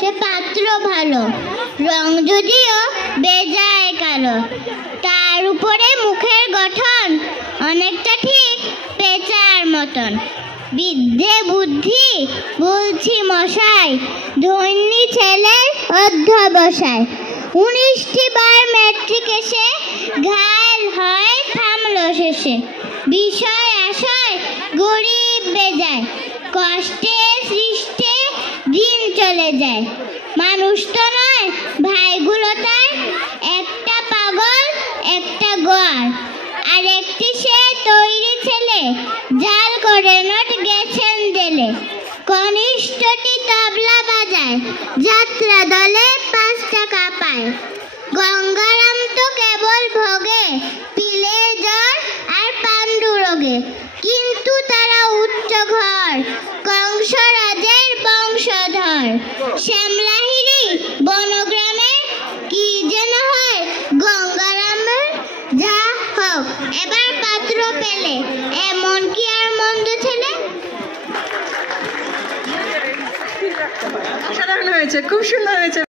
সে পাত্র ভালো, রং যদিও বেজায় কালো, তার উপরে মুখের গঠন অনেকটা ঠিক পেঁচার মতন। বিদ্যে বুদ্ধি বলছি মশাই, ধন্যী ছেলের অধ্যবসায়। 19টি বার ম্যাট্রিক এসে ঘায়েল হয় থামলো শেষে। বিষয় আশয় গরিব বেজায়, কষ্টে সৃষ্টে দিন চলে যায়। মানুষ তো নয় ভাইগুলো তার, একটা পাগল একটা গোয়ার, আর একটি সে তৈরি ছেলে, জাল করে নোট গেছেন জেলে। কনিষ্ঠটি তবলা বাজায়, যাত্রা দলে 5 টাকা পায়। গঙ্গারাম তো কেবল ভোগে পিলের জ্বর আর পাণ্ডু রোগে, কিন্তু তারা উচ্চ ঘর, কংসরাজের বংশধর। শ্যামলাহিরি বনগ্রামে কি যেন হয় গঙ্গারামের, যা হোক এবার পাত্র পেলে, এমন কি আর মন্দ ছেলে। অসাধারণ হয়েছে, খুব সুন্দর হয়েছে।